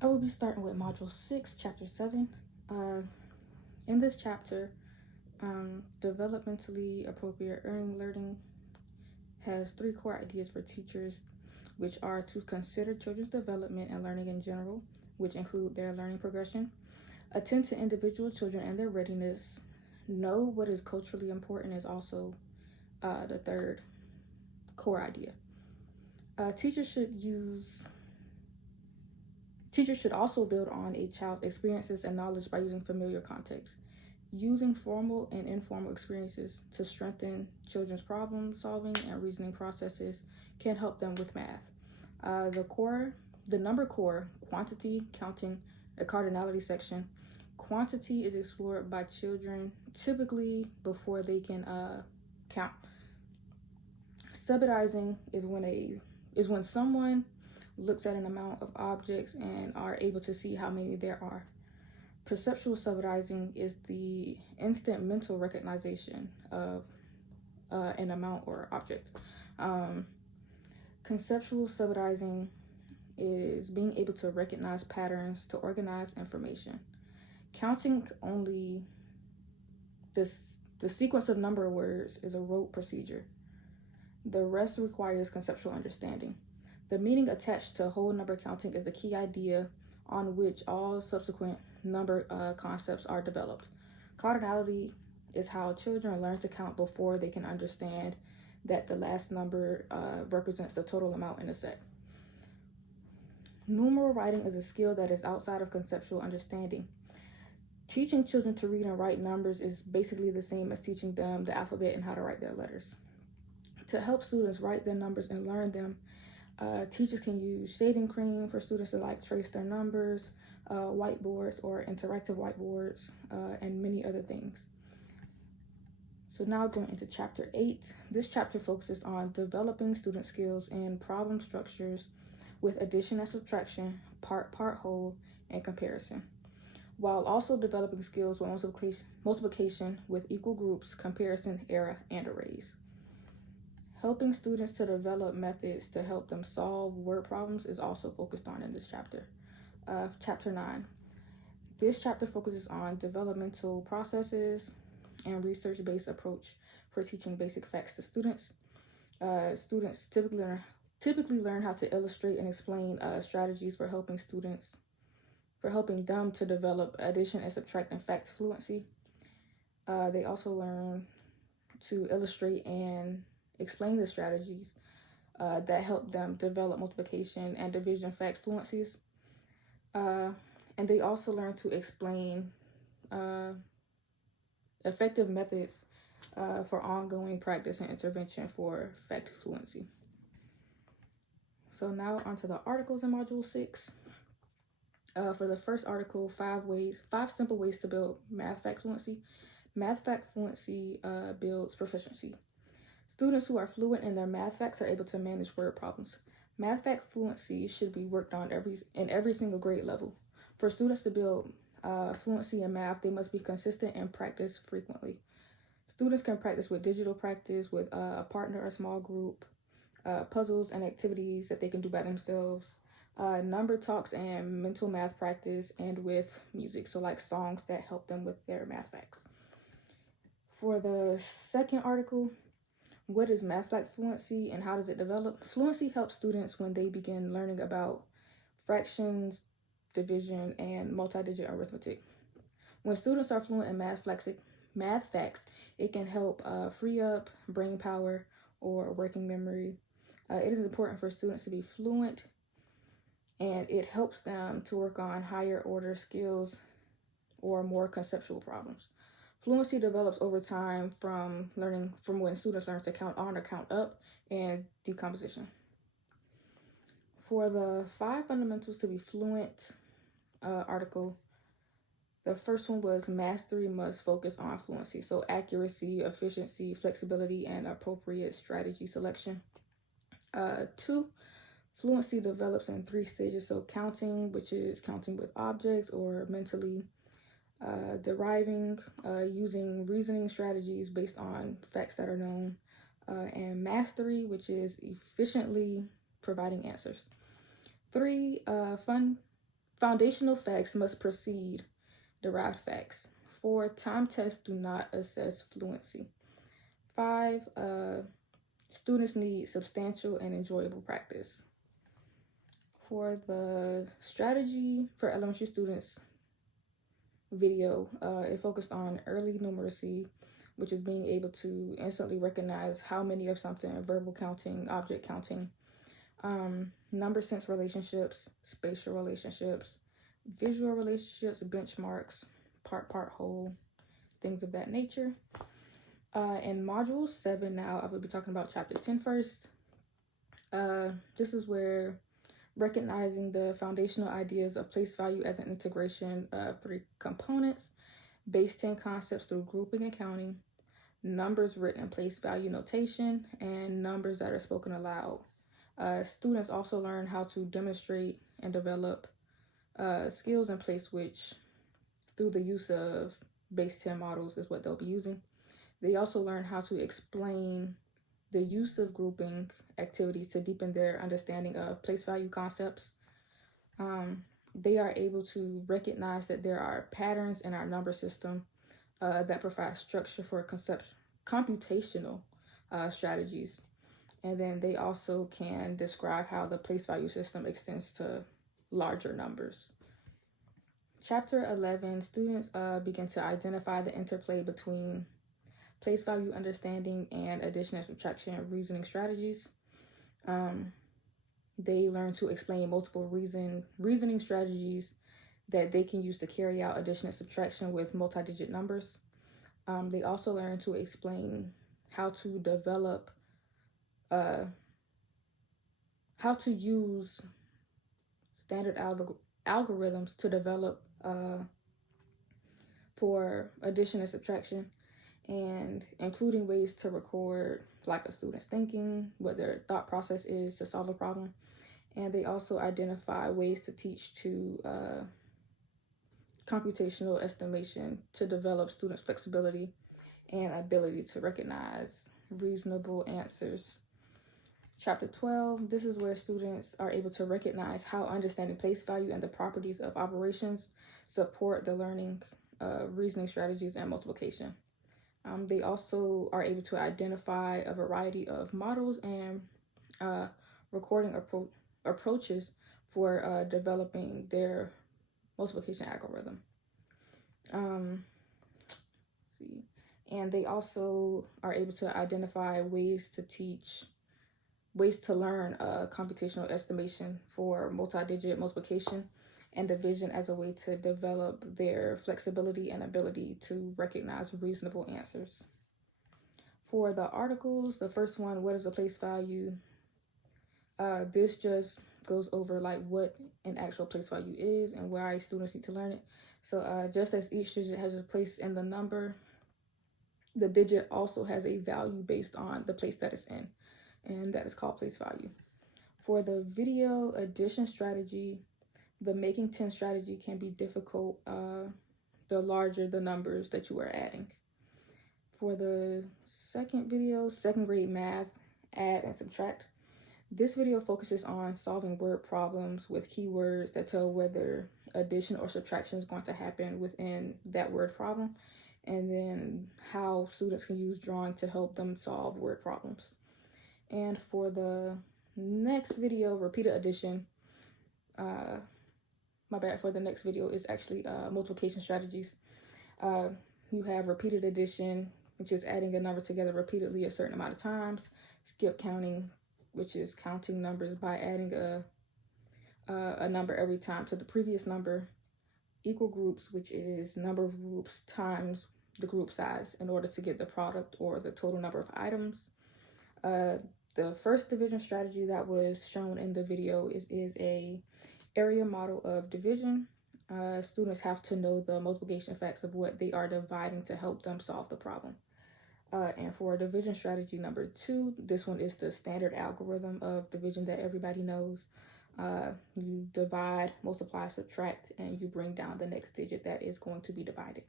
I will be starting with Module 6, Chapter 7. In this chapter, developmentally appropriate learning has three core ideas for teachers, which are to consider children's development and learning in general, which include their learning progression, attend to individual children and their readiness, know what is culturally important is also the third core idea. Teachers should also build on a child's experiences and knowledge by using familiar context. Using formal and informal experiences to strengthen children's problem solving and reasoning processes can help them with math. The number core, quantity, counting, a cardinality section. Quantity is explored by children typically before they can count. Subitizing is when someone looks at an amount of objects and are able to see how many there are. Perceptual subitizing is the instant mental recognition of an amount or object. Conceptual subitizing is being able to recognize patterns to organize information. Counting only the sequence of number words is a rote procedure. The rest requires conceptual understanding. The meaning attached to whole number counting is the key idea on which all subsequent number concepts are developed. Cardinality is how children learn to count before they can understand that the last number represents the total amount in a set. Numeral writing is a skill that is outside of conceptual understanding. Teaching children to read and write numbers is basically the same as teaching them the alphabet and how to write their letters. To help students write their numbers and learn them, teachers can use shaving cream for students to trace their numbers, whiteboards or interactive whiteboards, and many other things. So now going into Chapter 8, this chapter focuses on developing student skills in problem structures with addition and subtraction, part, whole, and comparison, while also developing skills with multiplication with equal groups, comparison, error, and arrays. Helping students to develop methods to help them solve word problems is also focused on in this chapter. Chapter 9. This chapter focuses on developmental processes and research-based approach for teaching basic facts to students. Students typically learn how to illustrate and explain strategies for helping them to develop addition and subtraction facts fluency. They also learn to illustrate and explain the strategies that help them develop multiplication and division fact fluencies. And they also learn to explain effective methods for ongoing practice and intervention for fact fluency. So now onto the articles in Module 6. For the first article, 5 simple ways to build math fact fluency. Math fact fluency builds proficiency. Students who are fluent in their math facts are able to manage word problems. Math fact fluency should be worked on in every single grade level. For students to build fluency in math, they must be consistent and practice frequently. Students can practice with digital practice, with a partner or small group, puzzles and activities that they can do by themselves, number talks and mental math practice, and with music, so like songs that help them with their math facts. For the second article, what is math fact fluency and how does it develop? Fluency helps students when they begin learning about fractions, division, and multi-digit arithmetic. When students are fluent in math facts, it can help free up brain power or working memory. It is important for students to be fluent, and it helps them to work on higher order skills or more conceptual problems. Fluency develops over time from when students learn to count on or count up and decomposition. For the 5 fundamentals to be fluent article, the first one was mastery must focus on fluency. So accuracy, efficiency, flexibility, and appropriate strategy selection. 2, fluency develops in 3 stages. So counting, which is counting with objects or mentally. Deriving, using reasoning strategies based on facts that are known, and mastery, which is efficiently providing answers. 3, Foundational facts must precede derived facts. 4, time tests do not assess fluency. 5, students need substantial and enjoyable practice. For the strategy for elementary students video, it focused on early numeracy, which is being able to instantly recognize how many of something, verbal counting, object counting, number sense relationships, spatial relationships, visual relationships, benchmarks, part, whole, things of that nature. In module 7 now, I will be talking about chapter 10 first. This is where recognizing the foundational ideas of place value as an integration of 3 components, base 10 concepts through grouping and counting, numbers written in place value notation, and numbers that are spoken aloud. Students also learn how to demonstrate and develop skills in place, which through the use of base 10 models is what they'll be using. They also learn how to explain the use of grouping activities to deepen their understanding of place value concepts. They are able to recognize that there are patterns in our number system that provide structure for computational strategies. And then they also can describe how the place value system extends to larger numbers. Chapter 11, students begin to identify the interplay between place value understanding and addition and subtraction reasoning strategies. They learn to explain multiple reasoning strategies that they can use to carry out addition and subtraction with multi-digit numbers. They also learn to explain how to develop, how to use standard algorithms to develop for addition and subtraction, and including ways to record like a student's thinking, what their thought process is to solve a problem. And they also identify ways to teach to computational estimation to develop students' flexibility and ability to recognize reasonable answers. Chapter 12, this is where students are able to recognize how understanding place value and the properties of operations support the learning reasoning strategies and multiplication. They also are able to identify a variety of models and recording approaches for developing their multiplication algorithm. And they also are able to identify ways to learn computational estimation for multi-digit multiplication and division as a way to develop their flexibility and ability to recognize reasonable answers. For the articles, the first one, what is a place value? This just goes over like what an actual place value is and why students need to learn it. So just as each digit has a place in the number, the digit also has a value based on the place that it's in, and that is called place value. For the video addition strategy, the making 10 strategy can be difficult the larger the numbers that you are adding. For the second video, second grade math, add and subtract, this video focuses on solving word problems with keywords that tell whether addition or subtraction is going to happen within that word problem, and then how students can use drawing to help them solve word problems. And for the next video, repeated addition, for the next video is actually multiplication strategies. You have repeated addition, which is adding a number together repeatedly a certain amount of times. Skip counting, which is counting numbers by adding a number every time to the previous number. Equal groups, which is number of groups times the group size in order to get the product or the total number of items. The first division strategy that was shown in the video is a area model of division. Students have to know the multiplication facts of what they are dividing to help them solve the problem. And for division strategy number 2, this one is the standard algorithm of division that everybody knows. You divide, multiply, subtract, and you bring down the next digit that is going to be divided.